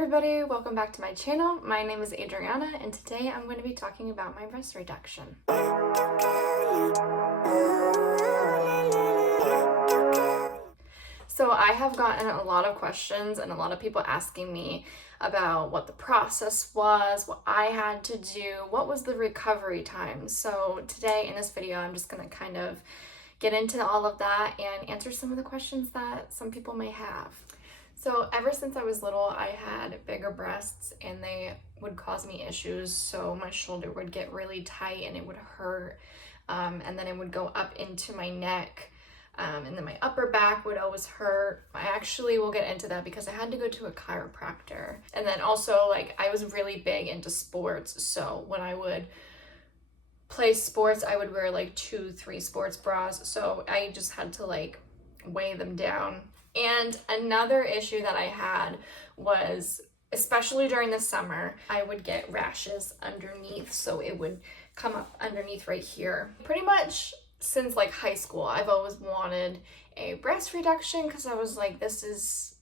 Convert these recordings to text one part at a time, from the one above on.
everybody, welcome back to my channel. My name is Adriana and today I'm going to be talking about my breast reduction. So I have gotten a lot of questions and a lot of people asking me about what the process was, what I had to do, what was the recovery time. So today in this video I'm just going to kind of get into all of that and answer some of the questions that some people may have. So ever since I was little, I had bigger breasts and they would cause me issues. So my shoulder would get really tight and it would hurt. And then it would go up into my neck. And then my upper back would always hurt. I actually will get into that because I had to go to a chiropractor. And then also I was really big into sports. So when I would play sports, I would wear 2-3 sports bras. So I just had to weigh them down. And another issue that I had was, especially during the summer, I would get rashes underneath. So it would come up underneath right here. Pretty much since high school, I've always wanted a breast reduction because I was like, this is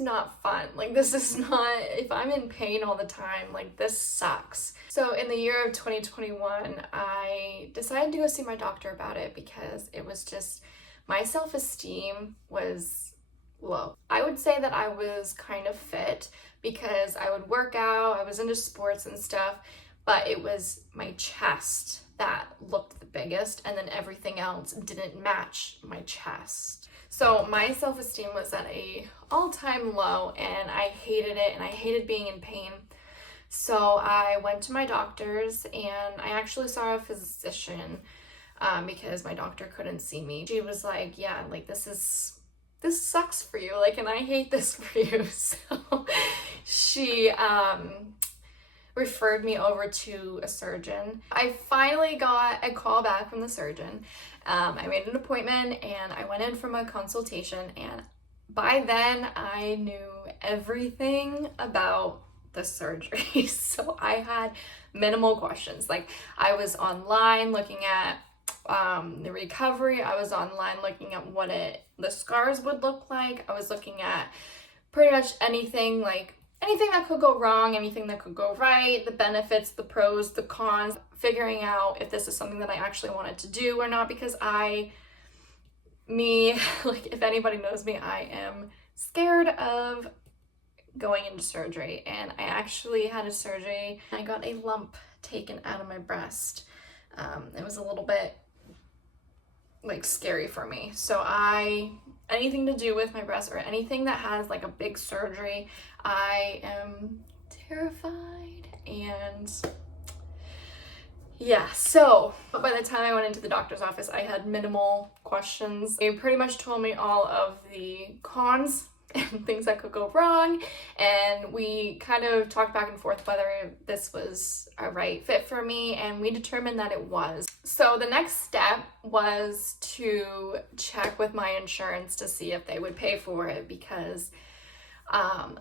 not fun. This is not, if I'm in pain all the time, this sucks. So in the year of 2021, I decided to go see my doctor about it because it was just, my self-esteem was low. I would say that I was kind of fit because I would work out, I was into sports and stuff, but it was my chest that looked the biggest and then everything else didn't match my chest. So my self-esteem was at a all-time low and I hated it and I hated being in pain. So I went to my doctors and I actually saw a physician because my doctor couldn't see me. She was like, yeah, this sucks for you, and I hate this for you. So she referred me over to a surgeon. I finally got a call back from the surgeon. I made an appointment and I went in for my consultation, and by then I knew everything about the surgery. So I had minimal questions. I was online looking at the recovery. I was online looking at what the scars would look like. I was looking at pretty much anything, anything that could go wrong, anything that could go right, the benefits, the pros, the cons, figuring out if this is something that I actually wanted to do or not, because if anybody knows me, I am scared of going into surgery, and I actually had a surgery. I got a lump taken out of my breast. It was a little bit scary for me. So anything to do with my breast or anything that has a big surgery, I am terrified. And yeah, so by the time I went into the doctor's office, I had minimal questions. They pretty much told me all of the cons and things that could go wrong, and we kind of talked back and forth whether this was a right fit for me, and we determined that it was. So the next step was to check with my insurance to see if they would pay for it, because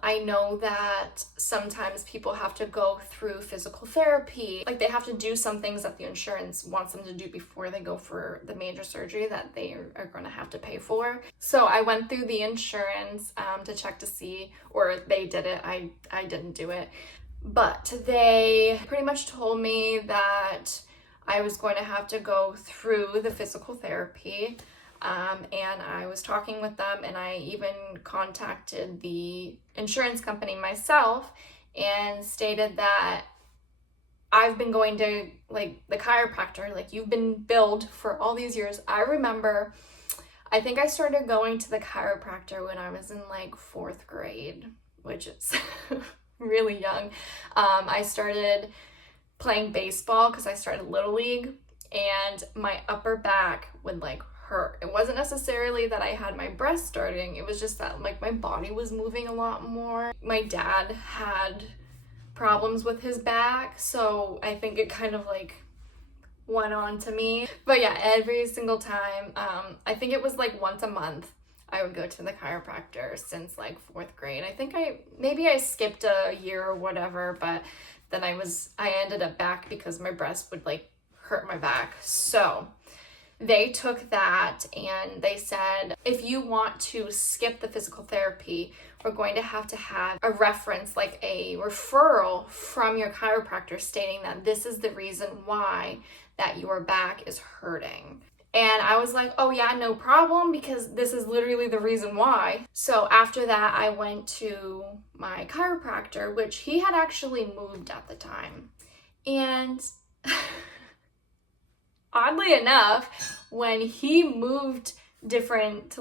I know that sometimes people have to go through physical therapy. They have to do some things that the insurance wants them to do before they go for the major surgery that they are going to have to pay for. So I went through the insurance to check to see, or they did it, I didn't do it. But they pretty much told me that I was going to have to go through the physical therapy. And I was talking with them, and I even contacted the insurance company myself and stated that I've been going to the chiropractor, you've been billed for all these years. I remember, I think I started going to the chiropractor when I was in 4th grade, which is really young. I started playing baseball because I started Little League, and my upper back would hurt. It wasn't necessarily that I had my breast starting, it was just that my body was moving a lot more. My dad had problems with his back, so I think it kind of went on to me. But yeah, every single time, I think it was once a month I would go to the chiropractor since 4th grade. I think maybe I skipped a year or whatever, but then I ended up back because my breast would hurt my back. So they took that and they said, if you want to skip the physical therapy, we're going to have a reference, like a referral from your chiropractor stating that this is the reason why that your back is hurting. And I was like, oh yeah, no problem, because this is literally the reason why. So after that, I went to my chiropractor, which he had actually moved at the time. And oddly enough, when he moved different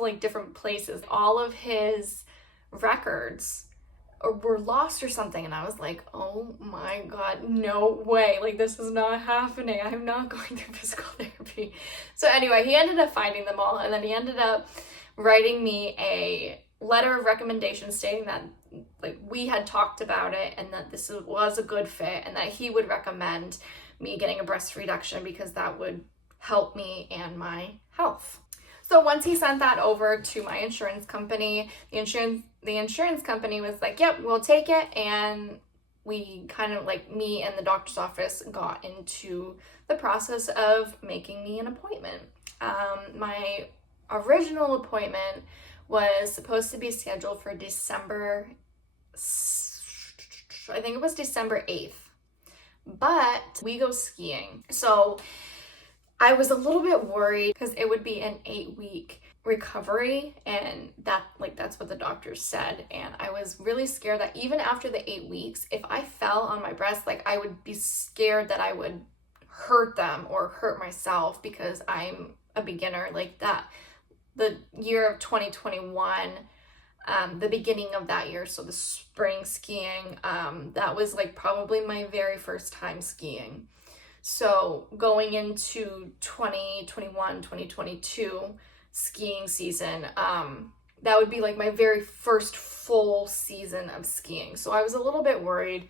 places, all of his records were lost or something, and I was like, oh my god, no way, like this is not happening. I'm not going through physical therapy. So anyway, he ended up finding them all, and then he ended up writing me a letter of recommendation stating that like we had talked about it and that this was a good fit and that he would recommend me getting a breast reduction because that would help me and my health. So once he sent that over to my insurance company, the insurance company was like, yep, we'll take it. And we kind of like, me and the doctor's office got into the process of making me an appointment. My original appointment was supposed to be scheduled for December 8th. But we go skiing. So I was a little bit worried because it would be an 8-week recovery, and that's what the doctors said. And I was really scared that even after the 8 weeks, if I fell on my breast, like I would be scared that I would hurt them or hurt myself because I'm a beginner. Like that, the year of 2021, the beginning of that year, so the spring skiing, that was like probably my very first time skiing. So going into 2021, 2022 skiing season, that would be like my very first full season of skiing. So I was a little bit worried,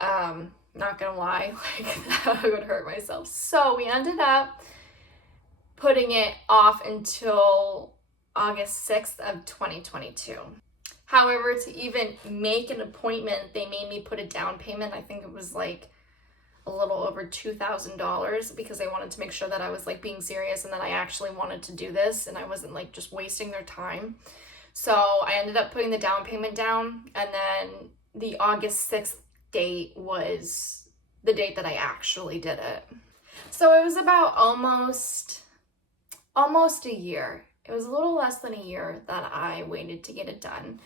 not gonna lie, like that I would hurt myself. So we ended up putting it off until August 6th of 2022. However, to even make an appointment, they made me put a down payment. I think it was like a little over $2,000 because they wanted to make sure that I was like being serious and that I actually wanted to do this and I wasn't like just wasting their time. So I ended up putting the down payment down, and then the August 6th date was the date that I actually did it. So it was about almost a year. It was a little less than a year that I waited to get it done.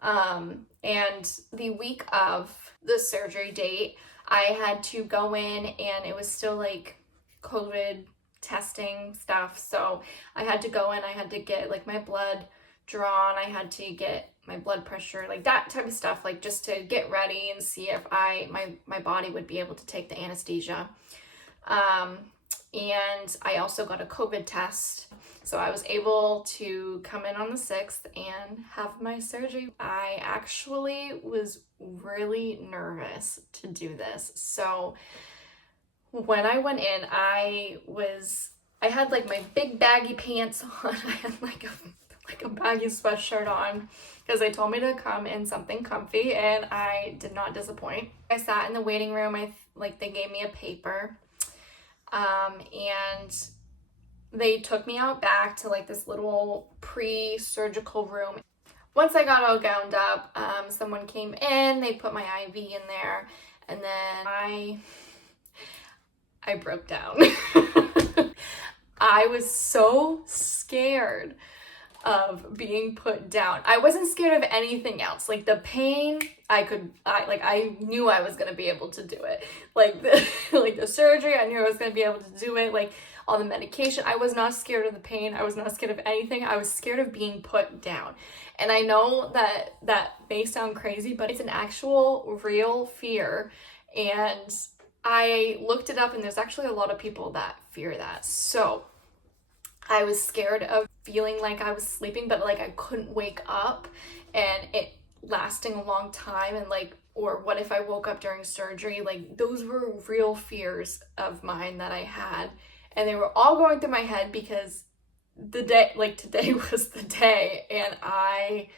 And the week of the surgery date, I had to go in, and it was still like COVID testing stuff. So I had to go in, I had to get like my blood drawn, I had to get my blood pressure, like that type of stuff, like just to get ready and see if my body would be able to take the anesthesia. And I also got a COVID test. So I was able to come in on the 6th and have my surgery. I actually was really nervous to do this. So when I went in, I had like my big baggy pants on. I had like a baggy sweatshirt on because they told me to come in something comfy, and I did not disappoint. I sat in the waiting room. They gave me a paper. And they took me out back to like this little pre-surgical room. Once I got all gowned up, someone came in, they put my IV in there, and then I broke down. I was so scared of being put down. I wasn't scared of anything else. Like the pain, I knew I was gonna be able to do it. Like the surgery, I knew I was gonna be able to do it. Like all the medication, I was not scared of the pain. I was not scared of anything. I was scared of being put down. And I know that may sound crazy, but it's an actual real fear. And I looked it up, and there's actually a lot of people that fear that. So I was scared of feeling like I was sleeping, but like I couldn't wake up, and it lasting a long time, and like, or what if I woke up during surgery? Like those were real fears of mine that I had, and they were all going through my head because today was the day, and I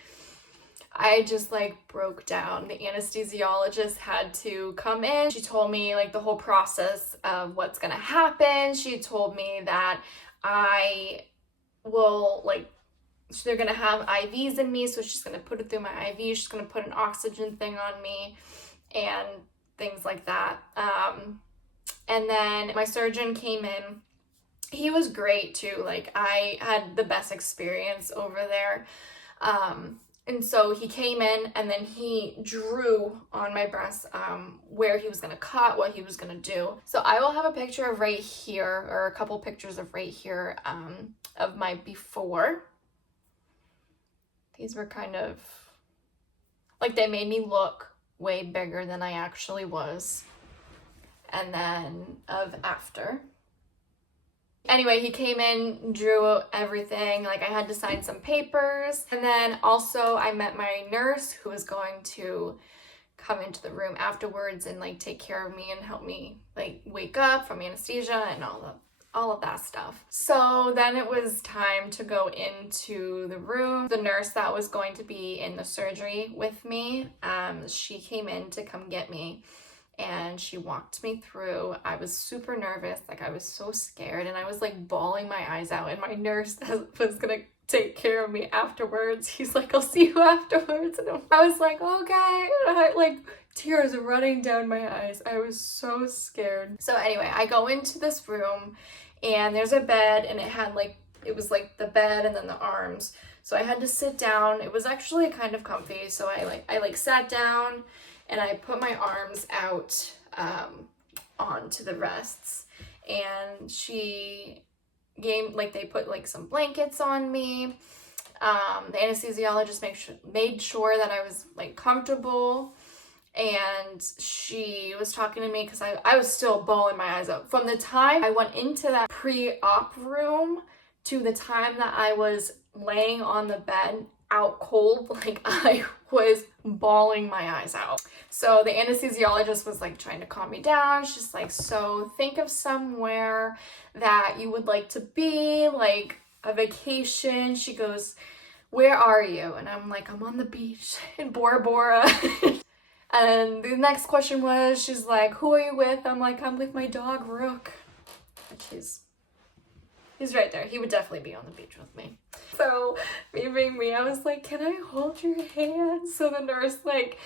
just like broke down. The anesthesiologist had to come in. She told me like the whole process of what's gonna happen. She told me that I will like So they're gonna have IVs in me, so she's gonna put it through my IV, she's gonna put an oxygen thing on me, and things like that. And then my surgeon came in. He was great too. Like, I had the best experience over there. And so he came in and then he drew on my breast where he was gonna cut, what he was gonna do. So I will have a picture of right here, or a couple pictures of right here, of my before. These were kind of, like, they made me look way bigger than I actually was. And then of after. Anyway, he came in, drew everything, like I had to sign some papers. And then also I met my nurse who was going to come into the room afterwards and like take care of me and help me like wake up from anesthesia and all of that stuff. So then it was time to go into the room. The nurse that was going to be in the surgery with me, she came in to come get me. And she walked me through. I was super nervous, like I was so scared, and I was like bawling my eyes out, and my nurse was gonna take care of me afterwards. He's like, I'll see you afterwards. And I was like, okay. And I, like, tears running down my eyes. I was so scared. So anyway, I go into this room and there's a bed, and it was like the bed and then the arms. So I had to sit down. It was actually kind of comfy. So I sat down and I put my arms out onto the rests, and she gave, like, they put like some blankets on me. The anesthesiologist made sure that I was like comfortable, and she was talking to me because I was still bawling my eyes out. From the time I went into that pre-op room to the time that I was laying on the bed out cold, like I was bawling my eyes out. So the anesthesiologist was like trying to calm me down. She's like, so think of somewhere that you would like to be, like a vacation. She goes, where are you? And I'm like, I'm on the beach in Bora Bora. And the next question was, she's like, who are you with? I'm like, I'm with my dog Rook. And he's right there. He would definitely be on the beach with me. So me being me, I was like, can I hold your hand? So the nurse like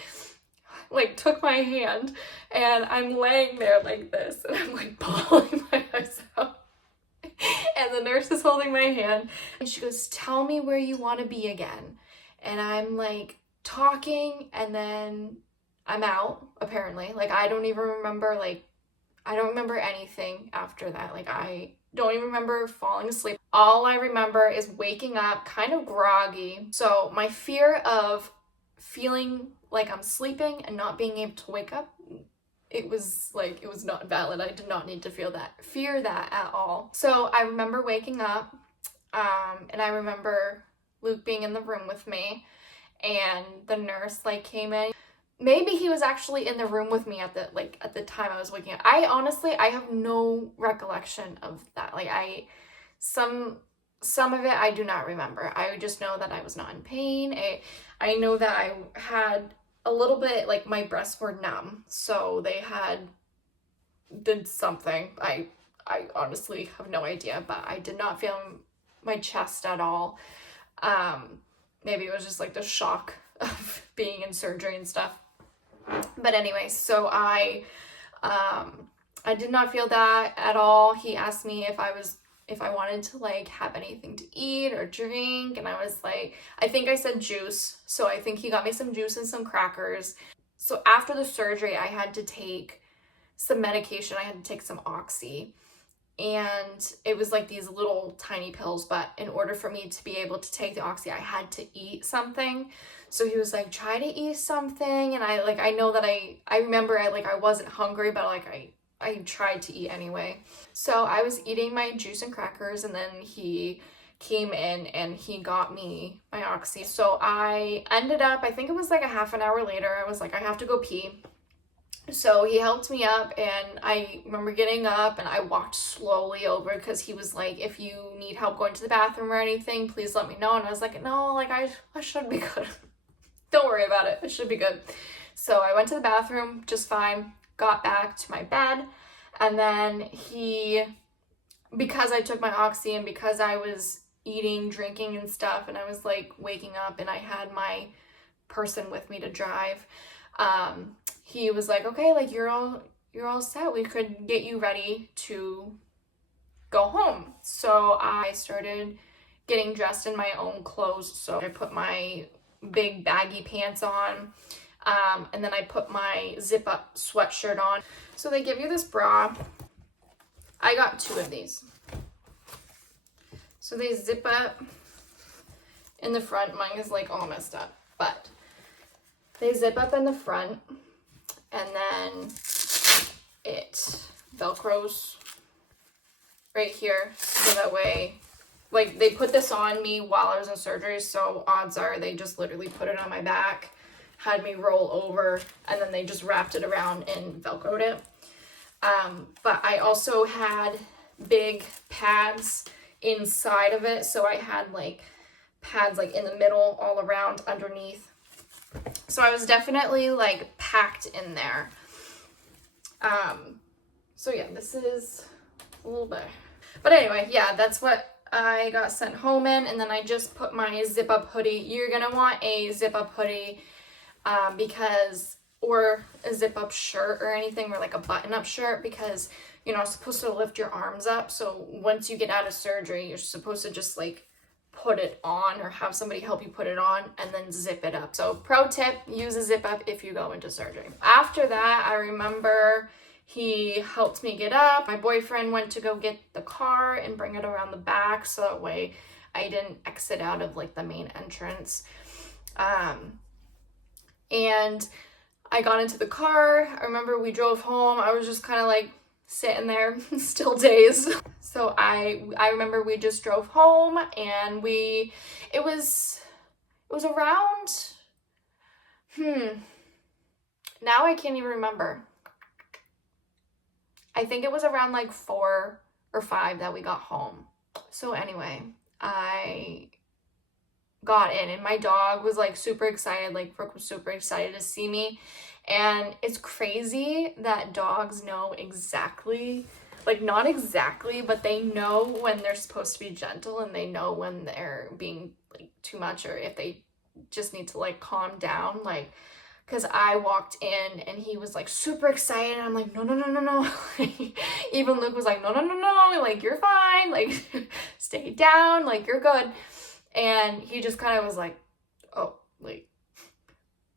took my hand, and I'm laying there like this, and I'm like bawling my eyes out. And the nurse is holding my hand, and she goes, tell me where you want to be again. And I'm like talking, and then I'm out, apparently. Like, I don't even remember, like, I don't remember anything after that. Like, I don't even remember falling asleep. All I remember is waking up kind of groggy. So my fear of feeling like I'm sleeping and not being able to wake up, it was not valid. I did not need to fear that at all. So I remember waking up, and I remember Luke being in the room with me, and the nurse like came in. Maybe he was actually in the room with me at the time I was waking up. I have no recollection of that. Like, some of it I do not remember. I just know that I was not in pain. I know that I had a little bit, like, my breasts were numb, so they did something. I honestly have no idea, but I did not feel my chest at all. Maybe it was just like the shock of being in surgery and stuff. But anyway, so I did not feel that at all. He asked me if I wanted to like have anything to eat or drink, and I was like, I think I said juice. So I think he got me some juice and some crackers. So after the surgery, I had to take some medication. I had to take some Oxy, and it was like these little tiny pills, but in order for me to be able to take the Oxy, I had to eat something. So he was like, try to eat something. And I know that I remember I wasn't hungry, but like I tried to eat anyway. So I was eating my juice and crackers, and then he came in and he got me my Oxy. So I ended up, I think it was like a half an hour later, I was like, I have to go pee. So he helped me up, and I remember getting up and I walked slowly over because he was like, if you need help going to the bathroom or anything, please let me know. And I was like, no, like I should be good. Don't worry about it. It should be good. So I went to the bathroom just fine, got back to my bed, and then because I took my Oxy and because I was eating, drinking and stuff, and I was like waking up and I had my person with me to drive. He was like, okay, like you're all set. We could get you ready to go home. So I started getting dressed in my own clothes. So I put my big baggy pants on, and then I put my zip up sweatshirt on. So they give you this bra. I got 2 of these. So they zip up in the front. Mine is like all messed up, but they zip up in the front, and then it Velcros right here, so that way, like, they put this on me while I was in surgery, so odds are they just literally put it on my back, had me roll over, and then they just wrapped it around and Velcroed it. But I also had big pads inside of it, so I had like pads like in the middle, all around, underneath. So I was definitely like packed in there. So yeah, this is a little bit. But anyway, yeah, that's what I got sent home in, and then I just put my zip up hoodie. You're gonna want a zip up hoodie or a zip up shirt or anything, or like a button up shirt, because you're not supposed to lift your arms up. So once you get out of surgery, you're supposed to just like put it on or have somebody help you put it on and then zip it up. So pro tip, use a zip up if you go into surgery. After that, I remember he helped me get up. My boyfriend went to go get the car and bring it around the back, so that way I didn't exit out of like the main entrance. And I got into the car. I remember we drove home. I was just kind of like sitting there, still dazed. So I remember we just drove home, and it was around, now I can't even remember. I think it was around like 4 or 5 that we got home. So anyway, I got in, and my dog was like super excited. Like Brooke was super excited to see me. And it's crazy that dogs know exactly, like not exactly, but they know when they're supposed to be gentle, and they know when they're being like too much, or if they just need to like calm down. Like, because I walked in and he was like super excited, and I'm like, no. Even Luke was like, no, like you're fine, like stay down, like you're good. And he just kind of was like, oh, like,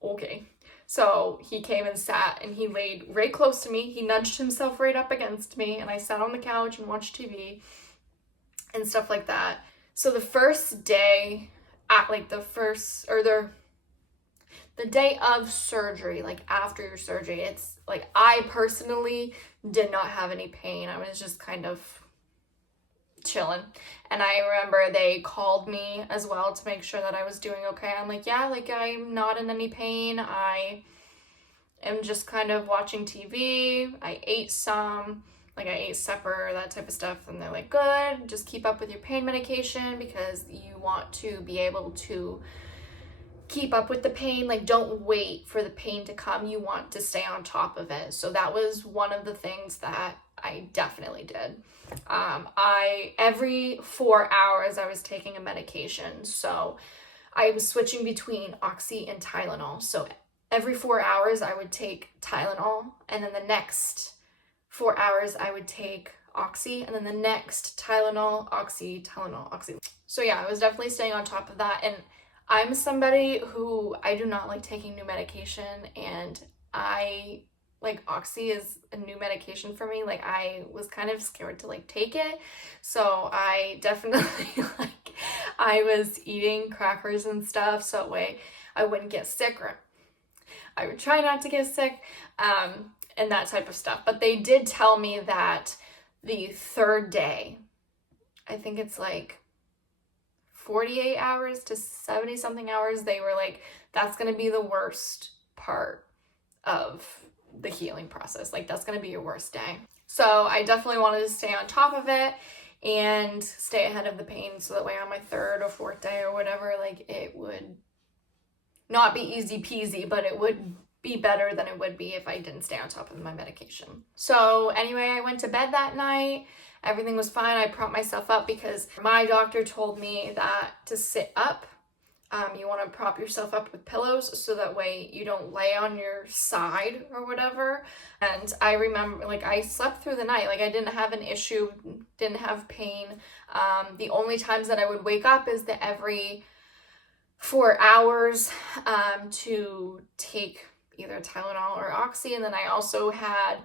okay. So he came and sat, and he laid right close to me. He nudged himself right up against me, and I sat on the couch and watched TV and stuff like that. So the first day, at like the day of surgery, like after your surgery, it's like I personally did not have any pain. I was just kind of chilling. And I remember they called me as well to make sure that I was doing okay. I'm like, yeah, like I'm not in any pain. I am just kind of watching TV. I ate some, like I ate supper, that type of stuff. And they're like, good, just keep up with your pain medication, because you want to be able to keep up with the pain. Like, don't wait for the pain to come. You want to stay on top of it. So that was one of the things that I definitely did. Every 4 hours I was taking a medication. So I was switching between Oxy and Tylenol. So every 4 hours I would take Tylenol, and then the next 4 hours I would take Oxy, and then the next Tylenol, Oxy, Tylenol, Oxy. So yeah, I was definitely staying on top of that. And I'm somebody who I do not like taking new medication, and like Oxy is a new medication for me. Like I was kind of scared to like take it. So I definitely I was eating crackers and stuff, so that way I wouldn't get sick, or I would try not to get sick, and that type of stuff. But they did tell me that the 3rd day, I think it's like 48 hours to 70 something hours, they were like, that's going to be the worst part of the healing process. Like that's going to be your worst day. So I definitely wanted to stay on top of it and stay ahead of the pain, so that way on my 3rd or 4th day or whatever, like it would not be easy peasy, but it would be better than it would be if I didn't stay on top of my medication. So anyway, I went to bed that night. Everything was fine. I propped myself up because my doctor told me that to sit up, you want to prop yourself up with pillows so that way you don't lay on your side or whatever. And I remember, like, I slept through the night. Like, I didn't have an issue, didn't have pain. The only times that I would wake up is that every 4 hours to take either Tylenol or Oxy. And then I also had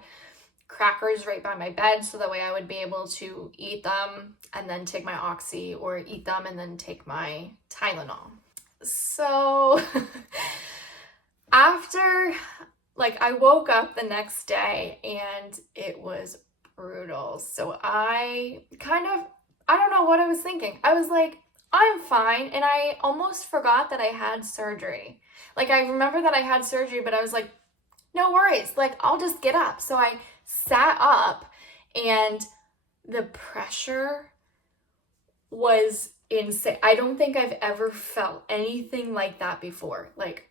crackers right by my bed so that way I would be able to eat them and then take my Oxy, or eat them and then take my Tylenol. So after, like, I woke up the next day and it was brutal. So I don't know what I was thinking. I was like, I'm fine. And I almost forgot that I had surgery. Like, I remember that I had surgery, but I was like, no worries. Like, I'll just get up. So I sat up, and the pressure was insane. I don't think I've ever felt anything like that before. Like,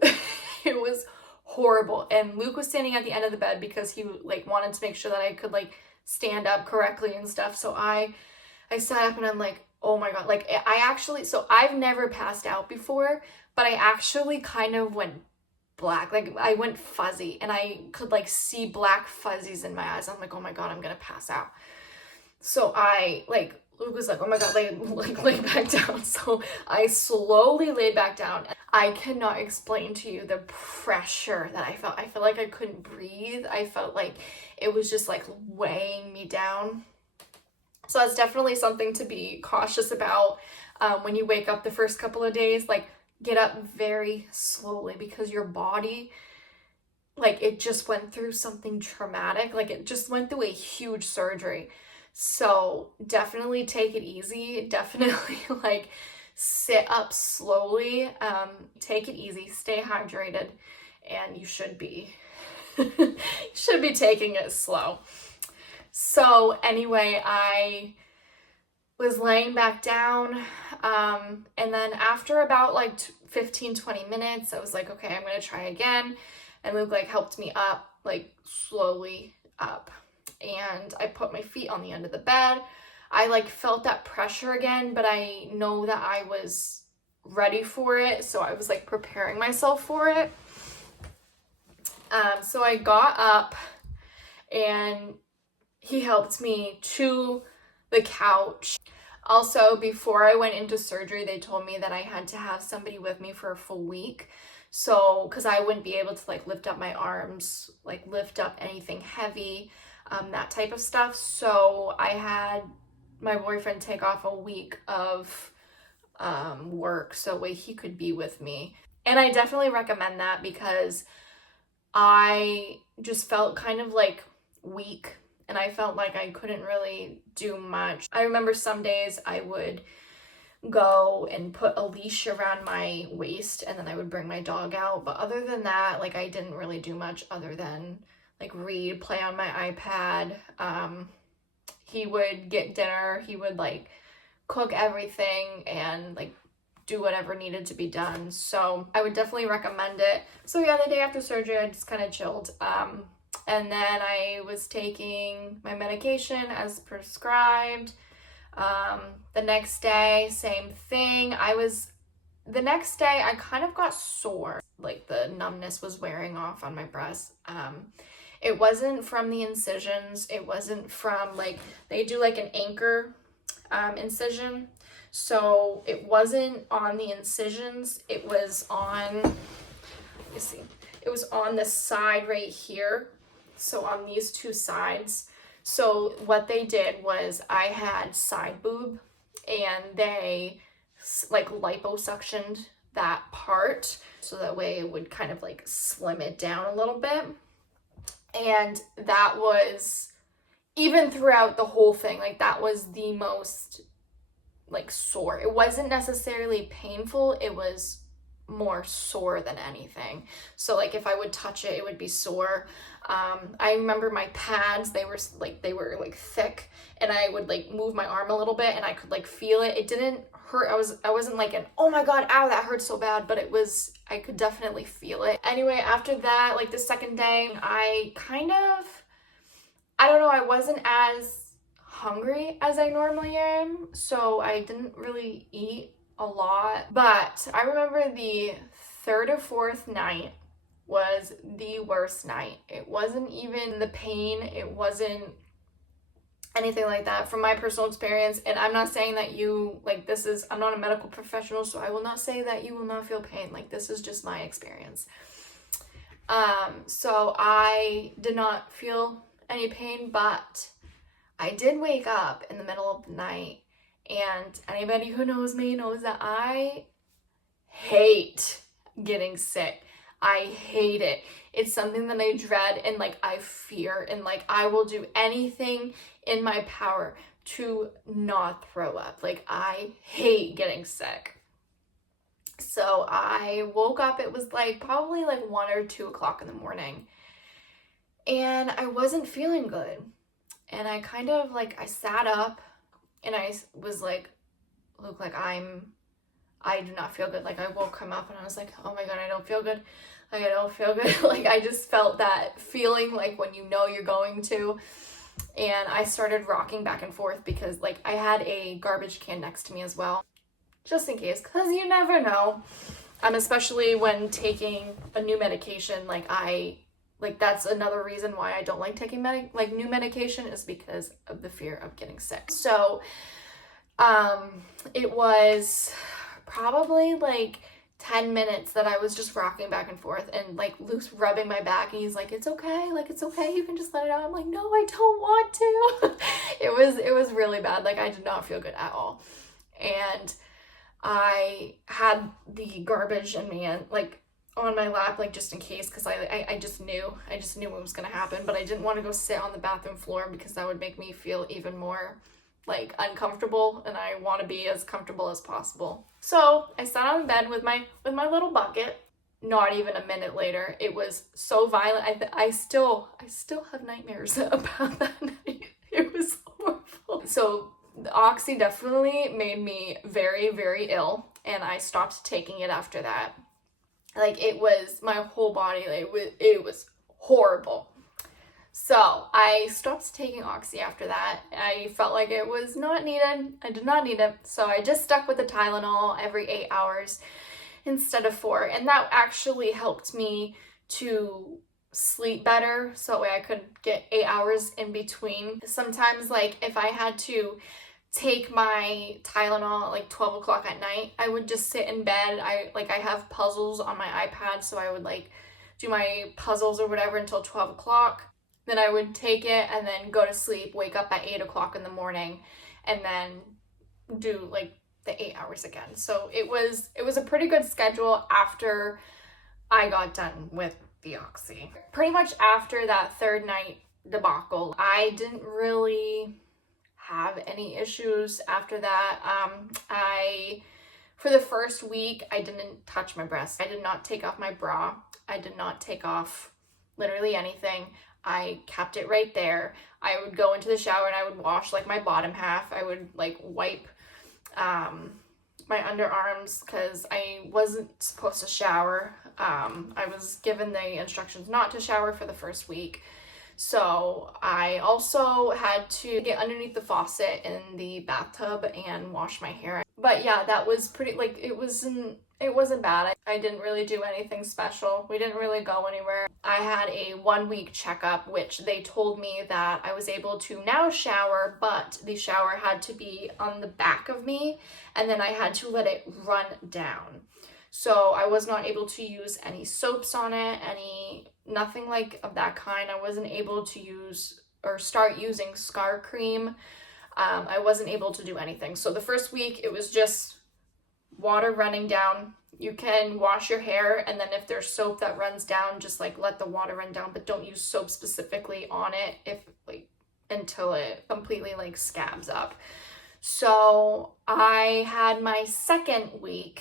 it was horrible. And Luke was standing at the end of the bed because he like wanted to make sure that I could like stand up correctly and stuff. So I sat up and I'm like, oh my God. Like, so I've never passed out before, but I actually kind of went black. Like, I went fuzzy and I could like see black fuzzies in my eyes. I'm like, oh my God, I'm gonna pass out. So Luke was like, oh my God, lay back down. So I slowly laid back down. I cannot explain to you the pressure that I felt. I felt like I couldn't breathe. I felt like it was just like weighing me down. So that's definitely something to be cautious about when you wake up the first couple of days. Like, get up very slowly because your body, like, it just went through something traumatic. Like, it just went through a huge surgery. So definitely take it easy. Definitely like sit up slowly. Take it easy, stay hydrated, and you should be taking it slow. So anyway, I was laying back down, and then after about like 15-20 minutes, I was like, okay, I'm gonna try again. And Luke like helped me up, like slowly up. And I put my feet on the end of the bed. I like felt that pressure again, but I know that I was ready for it. So I was like preparing myself for it. So I got up and he helped me to the couch. Also, before I went into surgery, they told me that I had to have somebody with me for a full week. So, because I wouldn't be able to like lift up my arms, like lift up anything heavy. That type of stuff. So I had my boyfriend take off a week of work so way he could be with me. And I definitely recommend that because I just felt kind of like weak and I felt like I couldn't really do much. I remember some days I would go and put a leash around my waist and then I would bring my dog out. But other than that, like, I didn't really do much other than like read, play on my iPad. He would get dinner, he would like cook everything and like do whatever needed to be done. So I would definitely recommend it. So yeah, the day after surgery, I just kind of chilled. And then I was taking my medication as prescribed. The next day, same thing. The next day, I kind of got sore. Like, the numbness was wearing off on my breast. It wasn't from the incisions. It wasn't from, like, they do like an anchor incision. So it wasn't on the incisions. It was on, you see, it was on the side right here. So on these two sides. So what they did was I had side boob and they like liposuctioned that part. So that way it would kind of like slim it down a little bit. And that was, even throughout the whole thing, like that was the most like sore. It wasn't necessarily painful, it was more sore than anything. So like if I would touch it, it would be sore. I remember my pads, they were like thick, and I would like move my arm a little bit and I could like feel it. It didn't hurt. I wasn't like an, oh my God, ow, that hurts so bad, but I could definitely feel it. Anyway, after that, like the second day, I don't know, I wasn't as hungry as I normally am, so I didn't really eat a lot. But I remember the third or fourth night was the worst night. It wasn't even the pain, it wasn't anything like that from my personal experience. And I'm not saying that I'm not a medical professional, so I will not say that you will not feel pain. Like, this is just my experience. So I did not feel any pain, but I did wake up in the middle of the night, and anybody who knows me knows that I hate getting sick. I hate it. It's something that I dread and like I fear, and like I will do anything in my power to not throw up. Like, I hate getting sick. So I woke up, it was like probably like 1 or 2 o'clock in the morning, and I wasn't feeling good. And I kind of like, I sat up and I was like, look, like I do not feel good. Like, I woke him up and I was like, oh my God, I don't feel good. Like, I don't feel good. Like, I just felt that feeling like when you know you're going to. And I started rocking back and forth because like I had a garbage can next to me as well, just in case, because you never know. Especially when taking a new medication, that's another reason why I don't like taking new medication, is because of the fear of getting sick. So it was probably like 10 minutes that I was just rocking back and forth, and like Luke's rubbing my back and he's like, it's okay, you can just let it out. I'm like, no, I don't want to. It was really bad. Like, I did not feel good at all. And I had the garbage in me and like on my lap, like just in case, because I just knew what was gonna happen, but I didn't want to go sit on the bathroom floor because that would make me feel even more like uncomfortable, and I want to be as comfortable as possible. So I sat on bed with my little bucket. Not even a minute later, it was so violent. I still have nightmares about that night. It was horrible. So the oxy definitely made me very, very ill, and I stopped taking it after that. Like, it was my whole body, like, it was horrible. So I stopped taking oxy after that. I felt like it was not needed. I did not need it. So I just stuck with the Tylenol every 8 hours instead of 4. And that actually helped me to sleep better, so that way I could get 8 hours in between. Sometimes, like, if I had to take my Tylenol at like 12 o'clock at night, I would just sit in bed. I have puzzles on my iPad, so I would like do my puzzles or whatever until 12 o'clock. Then I would take it and then go to sleep, wake up at 8 o'clock in the morning, and then do like the 8 hours again. So it was a pretty good schedule after I got done with the oxy. Pretty much after that third night debacle, I didn't really have any issues after that. For the first week, I didn't touch my breasts. I did not take off my bra. I did not take off literally anything. I kept it right there. I would go into the shower and I would wash like my bottom half. I would like wipe my underarms because I wasn't supposed to shower. I was given the instructions not to shower for the first week. So I also had to get underneath the faucet in the bathtub and wash my hair. But yeah, that was pretty, like, it wasn't bad. I didn't really do anything special. We didn't really go anywhere. I had a 1-week checkup, which they told me that I was able to now shower, but the shower had to be on the back of me, and then I had to let it run down. So I was not able to use any soaps on it, nothing like of that kind. I wasn't able to use or start using scar cream. I wasn't able to do anything. So the first week, it was just water running down. You can wash your hair, and then if there's soap that runs down, just like let the water run down, but don't use soap specifically on it until it completely like scabs up. So I had my second week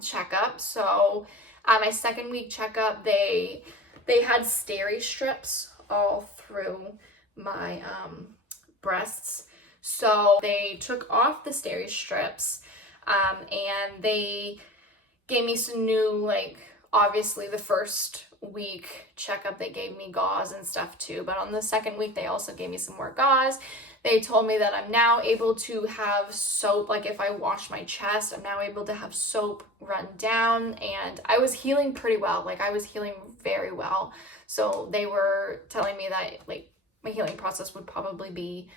checkup. So at my second week checkup, they had steri strips all through my breasts. So they took off the steri strips. And they gave me some new, like, obviously the first week checkup, they gave me gauze and stuff too. But on the second week, they also gave me some more gauze. They told me that I'm now able to have soap, like if I wash my chest, I'm now able to have soap run down. And I was healing pretty well. Like, I was healing very well. So they were telling me that, like, my healing process would probably be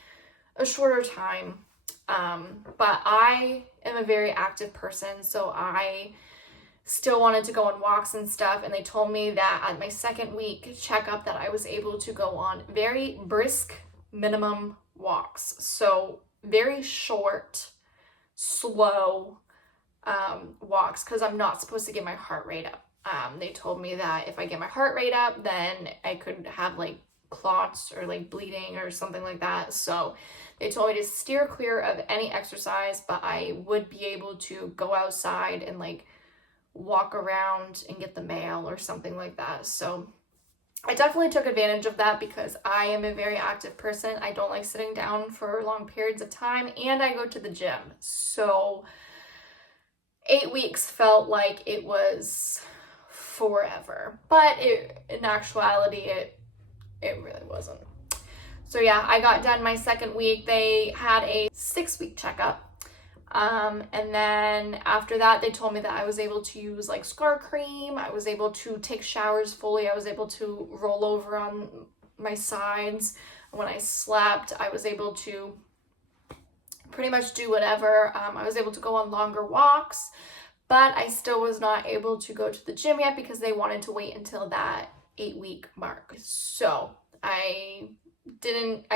a shorter time. But I am a very active person, so I still wanted to go on walks and stuff. And they told me that at my second week checkup that I was able to go on very brisk minimum walks. So very short, slow walks, because I'm not supposed to get my heart rate up. They told me that if I get my heart rate up, then I could have like clots or like bleeding or something like that. So they told me to steer clear of any exercise, but I would be able to go outside and like walk around and get the mail or something like that. So I definitely took advantage of that because I am a very active person. I don't like sitting down for long periods of time, and I go to the gym. So 8 weeks felt like it was forever, but in actuality, it really wasn't. So yeah, I got done my second week. They had a 6-week checkup. And then after that, they told me that I was able to use like scar cream. I was able to take showers fully. I was able to roll over on my sides. When I slept, I was able to pretty much do whatever. I was able to go on longer walks, but I still was not able to go to the gym yet because they wanted to wait until that 8-week mark. So I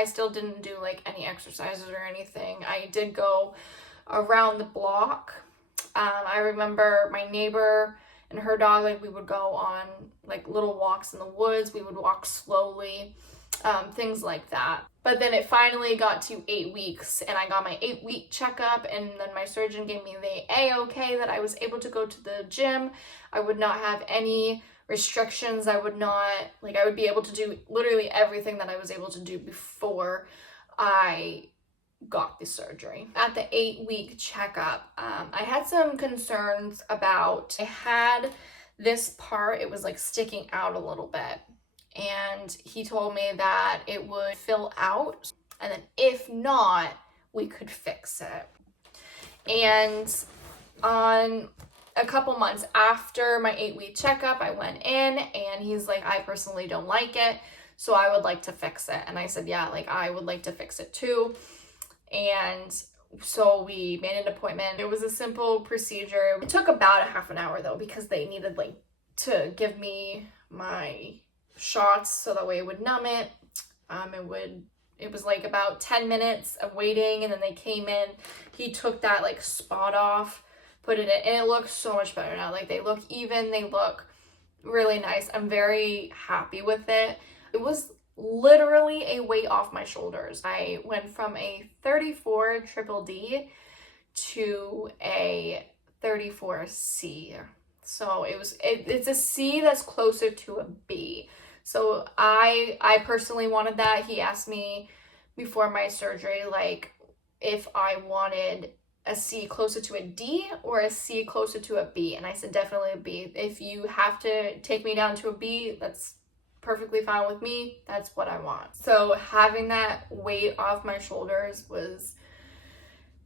still didn't do like any exercises or anything. I did go around the block. I remember my neighbor and her dog, like we would go on like little walks in the woods. We would walk slowly, things like that. But then it finally got to 8 weeks and I got my 8-week checkup, and then my surgeon gave me the A-OK that I was able to go to the gym. I would not have any restrictions. I would be able to do literally everything that I was able to do before I got the surgery. At the 8-week checkup, I had some concerns about, I had this part, it was like sticking out a little bit, and he told me that it would fill out, and then if not, we could fix it. And on a couple months after my 8-week checkup, I went in and he's like, I personally don't like it, so I would like to fix it. And I said, yeah, like I would like to fix it too. And so we made an appointment. It was a simple procedure. It took about a half an hour though, because they needed like to give me my shots so that way it would numb it. It was like about 10 minutes of waiting, and then they came in. He took that like spot off, put it in, and it looks so much better now. Like they look even, they look really nice. I'm very happy with it. It was literally a weight off my shoulders. I went from a 34 triple D to a 34C. So it's a C that's closer to a B. So I personally wanted that. He asked me before my surgery, like, if I wanted a C closer to a D or a C closer to a B. And I said, definitely a B. If you have to take me down to a B, that's perfectly fine with me. That's what I want. So having that weight off my shoulders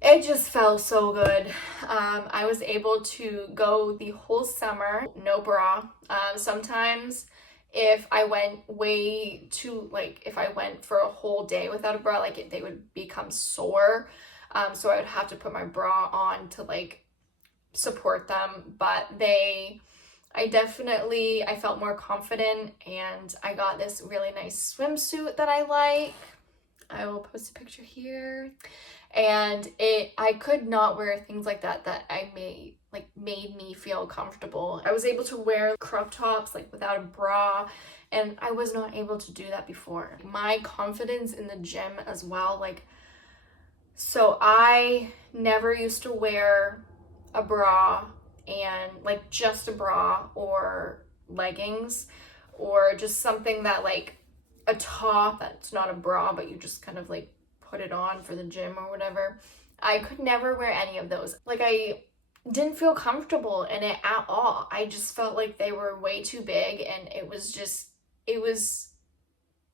it just felt so good. I was able to go the whole summer, no bra. Sometimes if I went if I went for a whole day without a bra, like they would become sore. So I would have to put my bra on to like support them. But I felt more confident, and I got this really nice swimsuit that I like. I will post a picture here. And I could not wear things like that made me feel comfortable. I was able to wear crop tops like without a bra, and I was not able to do that before. My confidence in the gym as well, so I never used to wear a bra, and like just a bra or leggings, or just something that like a top that's not a bra but you just kind of like put it on for the gym or whatever. I could never wear any of those. Like I didn't feel comfortable in it at all. I just felt like they were way too big, and it was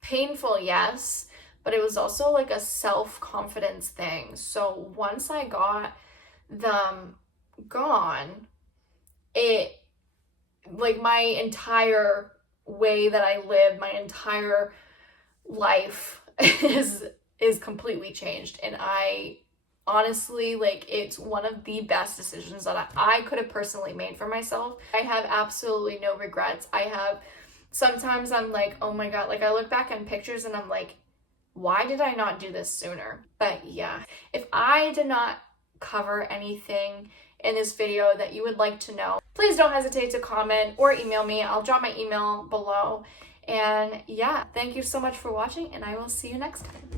painful, yes, but it was also like a self-confidence thing. So once I got them gone, it, like, my entire way that I live, my entire life is completely changed. And I honestly, like, it's one of the best decisions that I could have personally made for myself. I have absolutely no regrets. Sometimes I'm like, oh my God, like I look back on pictures and I'm like, why did I not do this sooner? But yeah, if I did not cover anything in this video that you would like to know, please don't hesitate to comment or email me. I'll drop my email below. And yeah, thank you so much for watching, and I will see you next time.